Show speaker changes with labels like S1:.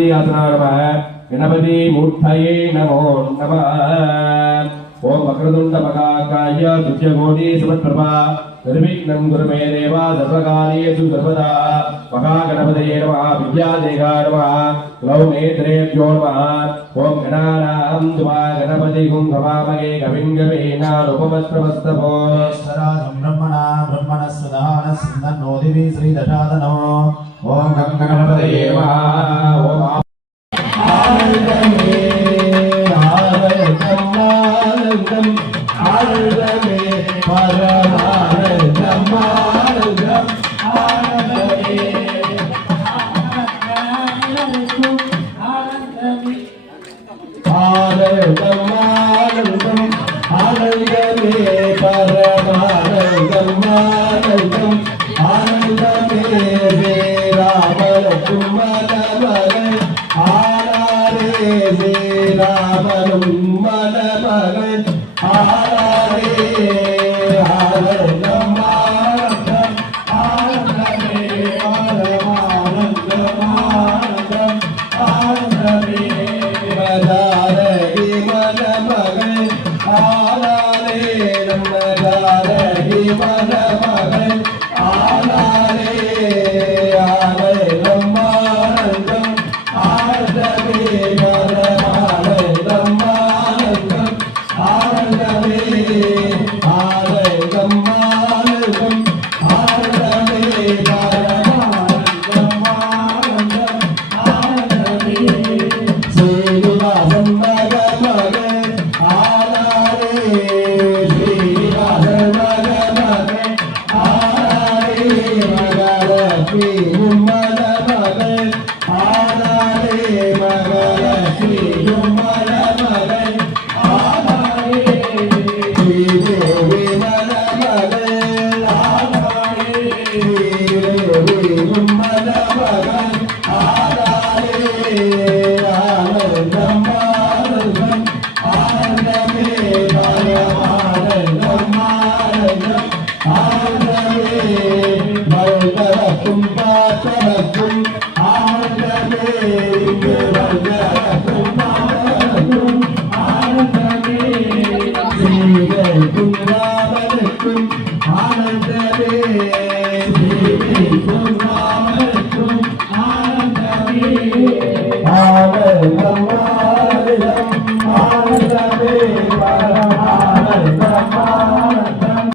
S1: ஆசனாரமாக கணபதி மூர்த்தயே நமோ நம. वक्रतुण्डमहाकाय तुल्यकोटि सुमत्प्रभा निर्विघ्नं कुरु मे देव सर्वकार्येषु सर्वदा महागणपतये नमः विद्यादेहाय नमः ग्लौ नेत्रेभ्यो नमः ॐ गणानां त्वा गणपतिगुं भवामहे कविं कवीनानुपमस्त्रमस्तभो
S2: ईश्वराजं ब्रह्मणा ब्रह्मणस्वदानः सिन्धन्नो दिवि श्रीदशादनो ॐ गं गणपतये नमः ॐ ஆராரே வேராமலும் மலமகள் ஆராரே நம்ம தாரகி மலமகள் ஆராரே ஆனந்தமேக்கும் ராமனுக்கும் ஆனந்தமே. சேவைக்கும் ராமனுக்கும் ஆனந்தமே. ராம கம்மாரம்